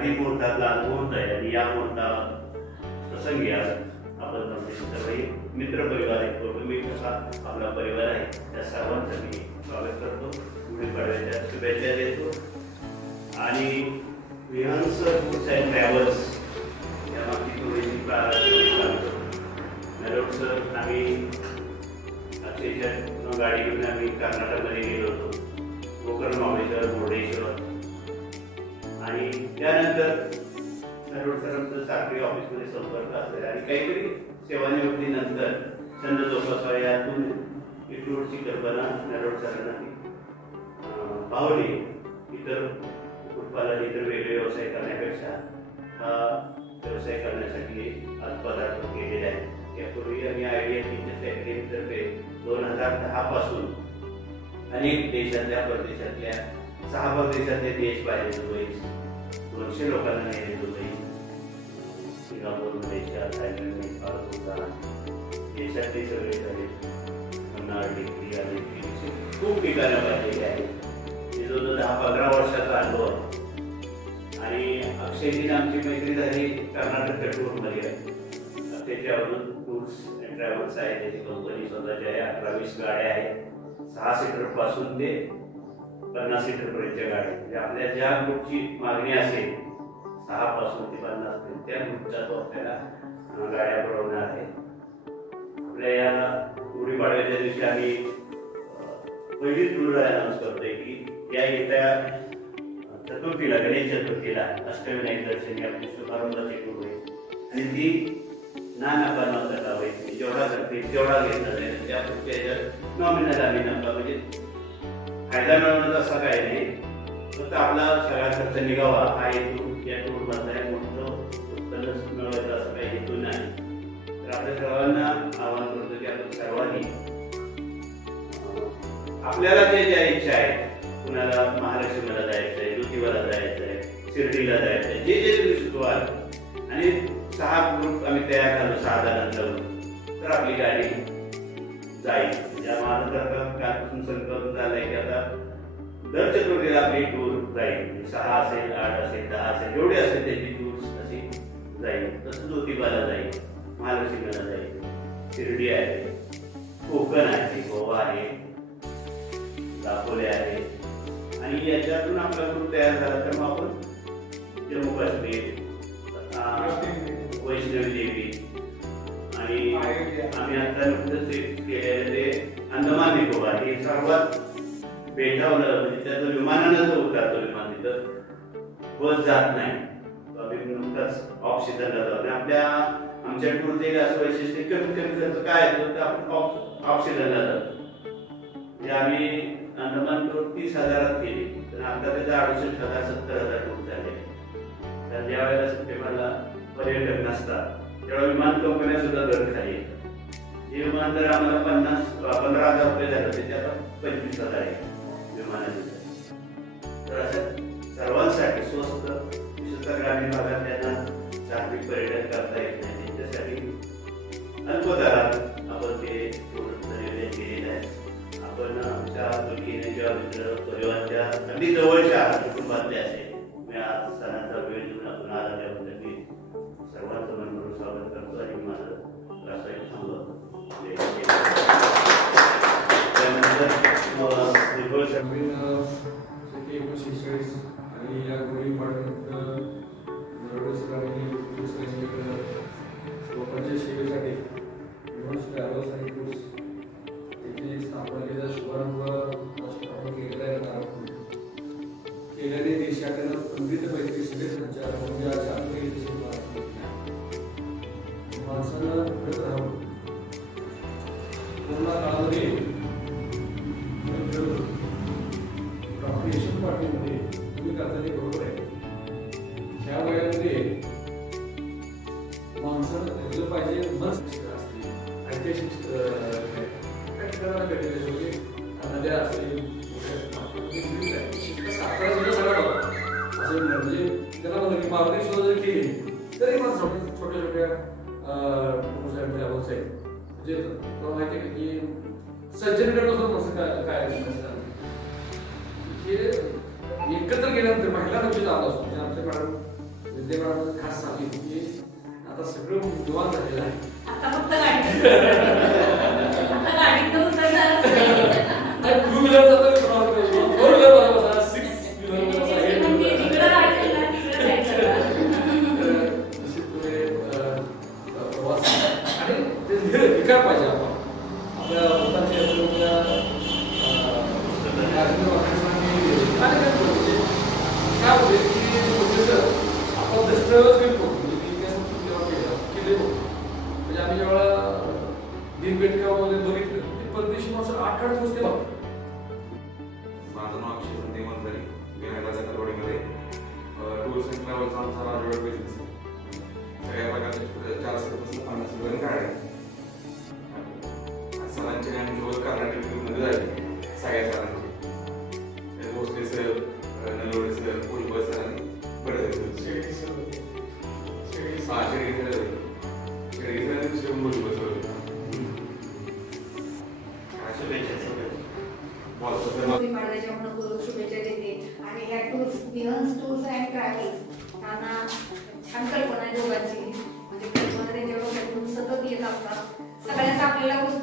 हार्दिक मुहूर्तातला मुहूर्त आहे आणि या मुहूर्ता प्रसंगी आज आपण म्हणजे मित्र परिवार आहे कौटुंबिक असा आपला परिवार आहे. त्या सर्वांचं मी स्वागत करतो. गुढीपाडव्याच्या शुभेच्छा देतो. आणि विहंस फूड्स अँड ट्रॅव्हल्स या मागची थोडीशी प्रारंभ सर आम्ही अक्षरशः गाडी घेऊन आम्ही कर्नाटकमध्ये गेलो होतो. गोकर्ण महाबळेश्वर मुर्डेश्वर. आणि त्यानंतर नरोड सरांचं साखरी ऑफिसमध्ये संपर्क असेल आणि काहीतरी सेवानिवृत्तीनंतर चंद जोपासवा यातून ही कल्पना नरोड सरांना पावली. इतर कुटुंबाला इतर वेगळे व्यवसाय करण्यापेक्षा हा व्यवसाय करण्यासाठी आज पदार्थ केलेले आहे. यापूर्वी आम्ही आयडिया टीचर्स अकॅडमीतर्फे दोन हजार दहा पासून अनेक देशातल्या परदेशातल्या सहा परदेशातले देश पाहिले. दुबई दोनशे लोकांना नेले Dubai Singapore Malaysia Thailand Nepal Bhutan देशात ते सगळे झाले. मनाळ डिग्री आले खूप ठिकाणं पाहिलेली आहेत. हे जो दहा पंधरा वर्षाचा अनुभव आहे. आणि अक्षयजीने आमची मैत्री झाली कर्नाटक टूरमध्ये आहे. त्याच्यावरून टूर्स अँड ट्रॅव्हल्स आहे. त्याची कंपनी स्वतःची आहे अठरा वीस गाड्या आहेत. सहा सीटरपासून ते पन्नास सीटरपर्यंतच्या गाड्या म्हणजे आपल्या ज्या ग्रुपची मागणी असेल सहा पासून ते पन्नास पर्यंत त्या ग्रुपचा तो आपल्याला गाड्या पुरवणार आहे. आपल्या या गुढीपाडव्याच्या दिवशी आम्ही अं, पहिली टूर अनाऊन्स करतोय की या येत्या चतुर्थीला गणेश चतुर्थीला अष्टविनायक दर्शनी आपली शुभारंभाची टूर होईल आणि ती ना नफा न करता होईल? जेवढा करते तेवढा घेतला जाईल. त्या पुढच्या नॉमिनल आम्ही नफा म्हणजे फायदा मिळवण्याचा असा काय नाही फक्त आपला सगळा खर्च निघावा हा हेतू या टूर आहे मोठं उत्पन्न मिळवायचं असं काही हेतू नाही. तर आपल्या सर्वांना आवाहन करतो की आपण सर्वांनी आपल्याला जे ज्या इच्छा आहेत कुणाला महालक्ष्मीला जायचं आहे ज्योतिबाला जायचं आहे शिर्डीला जायचं आहे जे जे तुम्ही सुचवाल आणि सहा ग्रुप आम्ही तयार झालो सहा जणांचा तर आपली गाडी जाईल. या माझं कालपासून संकल्प झालाय की आता दर चतुर्थीला आपली टूर जाईल. म्हणजे सहा असेल आठ असेल दहा असेल जेवढी असेल त्याची टूर अशी जाईल. तसं ज्योतिबाला जाईल महालक्ष्मीला जाईल शिर्डी आहे कोकण आहे गोवा आहे दापोले आहे. आणि याच्यातून आपला ग्रुप तयार झाला तर मग आपण जम्मू काश्मीर. वैष्णवी देवी आणि आम्ही आता नुकतंच केलेलं ते अंदमान निकोबार. हे सर्वात बेटावलं म्हणजे त्याचं विमानानं जो उतरतो विमान तिथं बस जात नाही. आम्ही नुकताच ऑक्सिजनला जातो आणि आपल्या आमच्या टूरचं एक असं वैशिष्ट्य कमीत कमी खर्च काय येतो तर आपण ऑफ ऑक्सिजनला जातो. म्हणजे आम्ही अंदमान टूर तीस हजारात केली तर आता त्याचा अडुसष्ट हजार सत्तर हजार टूर झाले. तर ज्या वेळेला सप्टेंबरला पर्यटक नसतात तेव्हा विमान कंपन्या सुद्धा दर खाली येतात हे विमान जर आम्हाला पन्नास पंधरा हजार रुपये झालं त्याचे आता पंचवीस हजार आहे विमानाचे. तर अशा सर्वांसाठी स्वस्त विशेषतः ग्रामीण भागात त्यांना सार्वजनिक पर्यटन करता येत नाही. त्यांच्यासाठी अल्प दरात आपण ते नियोजन केलेलं आहे. आपण आमच्या पद्धतीने किंवा मित्र परिवाराच्या अगदी जवळच्या सर्वांचं मनपूर्वक स्वागत करतो आणि माझं रासायनिक थांबवतो ह्या माणसानं ठरलं पाहिजे मन असते. नद्या असतील सातारा सुद्धा सगळा असं म्हणजे त्याला म्हणलं की मागणी सुद्धा जर केली तरी माणसं छोट्या छोट्या ट्रॅव्हल्स आहेत म्हणजे तुला माहिती आहे की सज्जनकडे सुद्धा माणसं काय काय हे म्हणजे एकत्र गेल्यानंतर महिला नक्कीच जात असतो म्हणजे आमच्या मॅडम संध्याकाळमध्ये खास सांगली की आता सगळं निवांत झालेलं आहे. आता फक्त गाडी. टू व्हीलरचा तर प्रॉब्लेम नाही फोर व्हीलर बसा सिक्स व्हीलर बसा. प्रवास. आणि ते धीर विकार पाहिजे आपण. आपल्या काय होते की प्रोफेसर सगळंच दस्तऐवज म्हणजे मी इतिहासातून जेव्हा केलं केले म्हणजे आम्ही जेव्हा बघितलं ते परदेशी माणसं आठ आठ दिवस ते माझं नाव अक्षय संदीप मंत्री मी हैदराबाद कटवाडीमध्ये टूर्स अँड ट्रॅव्हल्स आमचा राजवाड बिझनेस सगळ्या प्रकारचे चारपासून पन्नास रुपये गाड्या सरांची आणि सोबत कर्नाटकमध्ये जायचे. सगळ्या सरांची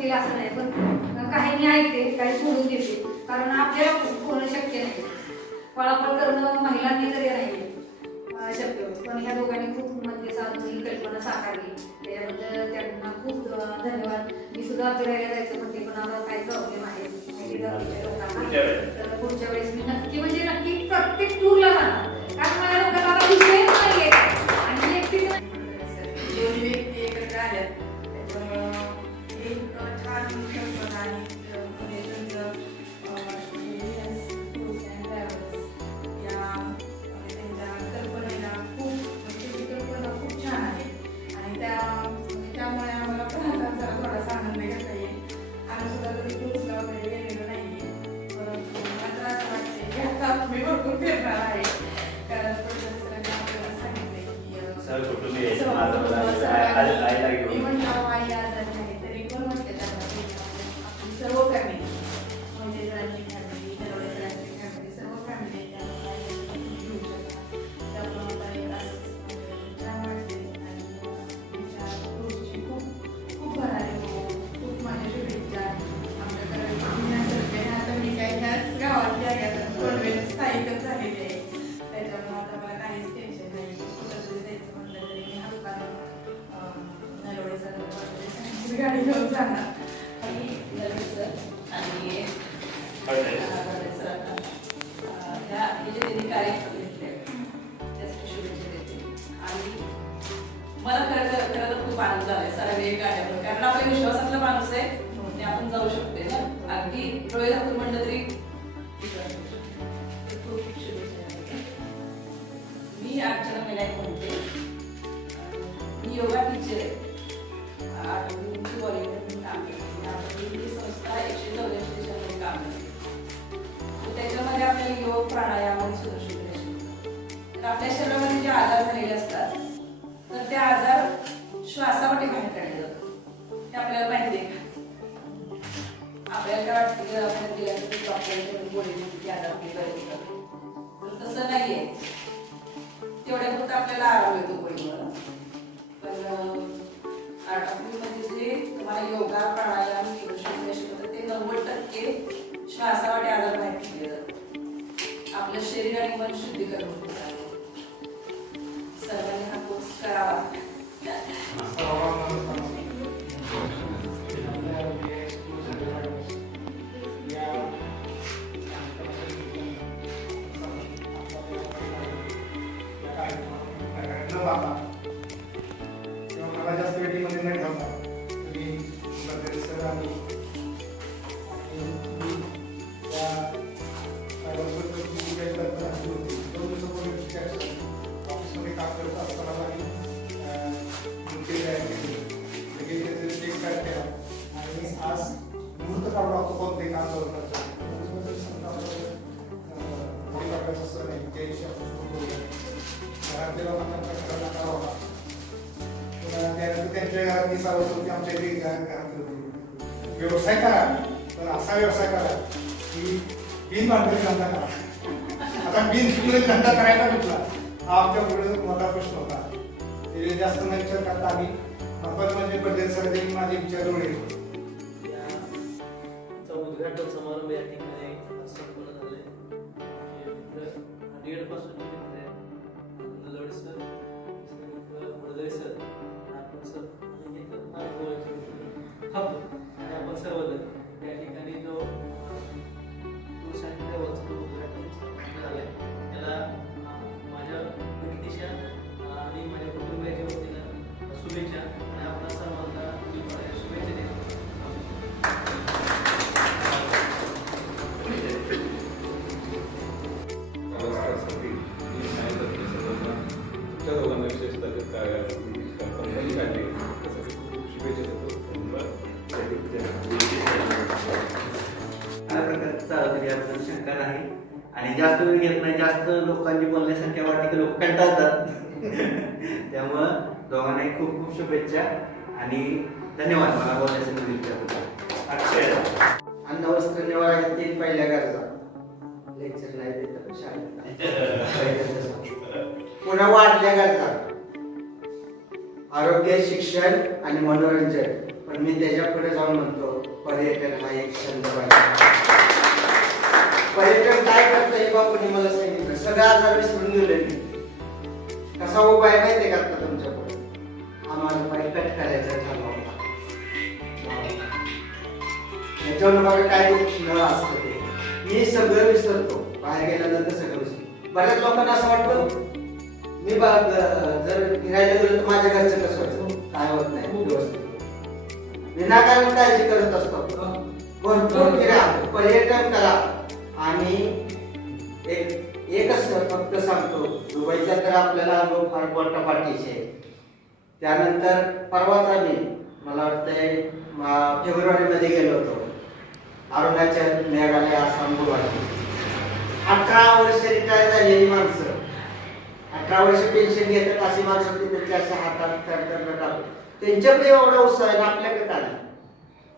गोष्टीला असं नाही पण काही मी ऐकते काही सोडून देते. कारण आपल्याला होणं शक्य नाही. पळापळ करणं महिलांनी तरी नाही. शक्य. पण ह्या दोघांनी खूप मध्ये साधून ही कल्पना साकारली. त्याच्याबद्दल त्यांना खूप धन्यवाद. मी सुद्धा फिरायला जायचं म्हणते पण आता काही प्रॉब्लेम आहे. तर पुढच्या वेळेस मी नक्की म्हणजे नक्की प्रत्येक टूरला जाणार. कारण मला लोकांना आता So, I, I, I like you. Even now I वगैरे सगळ्यांची गाडी घेऊन तसं नाहीये. तेवढ्या पुरतं आपल्याला आराम येतो गोळीमुळं पण म्हणजे जे तुम्हाला योगा प्राणायाम ते नव्वद टक्के श्वासावाटे आजार बाहेर केले जातात आपलं शरीर आणि मन शुद्धीकरण होत सर्वांनी हा कोर्स करावा. मी त्या ड्रायव्हरबद्दल जी काही कल्पना तुम्ही होती दोन दिवसापूर्वी ऑफिसमध्ये काम करत असताना आम्ही नोकरी तयार केली. लगेच त्याचे आणि आज मुहूर्त काढला होतो कोणते काम करतात त्यांच्या घरात मी सांगत होते आमच्या इथे घरात घरात व्यवसाय करा. पण असा व्यवसाय करा की बिन भांडवली धंदा करा. आता बिन शिकलेला धंदा करायचा कुठला हा आमच्या पुढे मोठा प्रश्न होता. ते जास्त नाही विचार करता आम्ही. आपण म्हणजे प्रदेश सर माझे विचार जोडले उद्घाटन समारंभ या ठिकाणी संपन्न झाले दीडपासून बोलण्यासारख्या वाटते की लोक कंटाळतात. त्यामुळं दोघांनाही खूप खूप शुभेच्छा आणि धन्यवाद मला बोलण्यासाठी अन्न वस्त्र निवारा हे तीन पहिल्या गरजा. लेक्चर नाही देत शाळेत. पुन्हा वाढल्या गरजा. आरोग्य शिक्षण आणि मनोरंजन. पण मी त्याच्या पुढे जाऊन म्हणतो पर्यटन हा एक छंद पाहिजे पर्यटन काय करतं हे बापूने मला सगळ्या आजार विसरून गेले मी. कसा उपाय माहितीये का आता तुमच्याकडे? आम्हाला पाय कट करायचा ठरला होता याच्यावर बघा काय न असतं ते. मी सगळं विसरतो. बाहेर गेल्यानंतर सगळं विसरतो. बऱ्याच लोकांना असं वाटतं मी बा- जर फिरायला गेलो तर माझ्या घरचं कसं व्हायचं काय होत नाही व्यवस्थित विनाकारण काळजी करत असतो. भरपूर फिरा पर्यटन करा. आणि एक एकच फक्त सांगतो दुबईचा तर आपल्याला अनुभव फार मोठा पाठीचे आहे. त्यानंतर परवाच आम्ही मला वाटतंय फेब्रुवारीमध्ये गेलो होतो. अरुणाचल मेघालय आसाम गुवाहाटी. अठरा वर्ष रिटायर झालेली माणसं. अठरा वर्ष पेन्शन घेतात अशी माणसं त्यांच्या अशा हातात करतात त्यांच्याकडे एवढा उत्साह आहे ना आपल्याकडे नाही.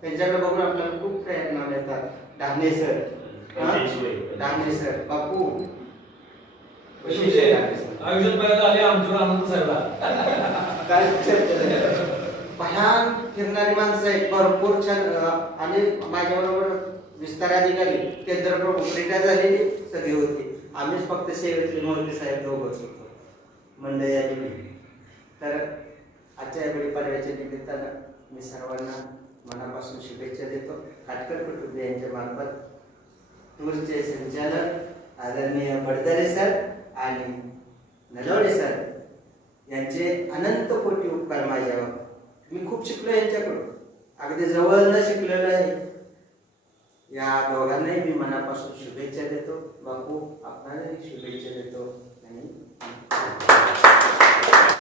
त्यांच्याकडे बघून आपल्याला खूप प्रेरणा मिळतात. डांगणे सर? डांगणे सर बापू विशेष आहे डांगणे सर. आयुष्यात पहिल्यांदा आले आमच्यावर आनंद साहेबला. काय. भयान फिरणारी माणसं आहेत भरपूर छान आणि माझ्याबरोबर विस्तार अधिकारी केंद्र प्रमुख रिटायर झालेली सगळी होती. आम्हीच फक्त सेवेतले मोहिते साहेब दोघंच होतो. मंडळी आणि मी. तर आजच्या या गुढीपाडव्याच्या निमित्तानं मी सर्वांना मनापासून शुभेच्छा देतो. काटकर कुटुंबियांच्या मार्फत टूरचे संचालक आदरणीय बडदरे सर आणि नलवडे सर यांचे अनंत कोटी उपकार माझ्यावर. मी खूप शिकलो यांच्याकडून. अगदी जवळ न शिकलेलं आहे या दोघांनाही मी मनापासून शुभेच्छा देतो. बापू आपणालाही शुभेच्छा देतो. आणि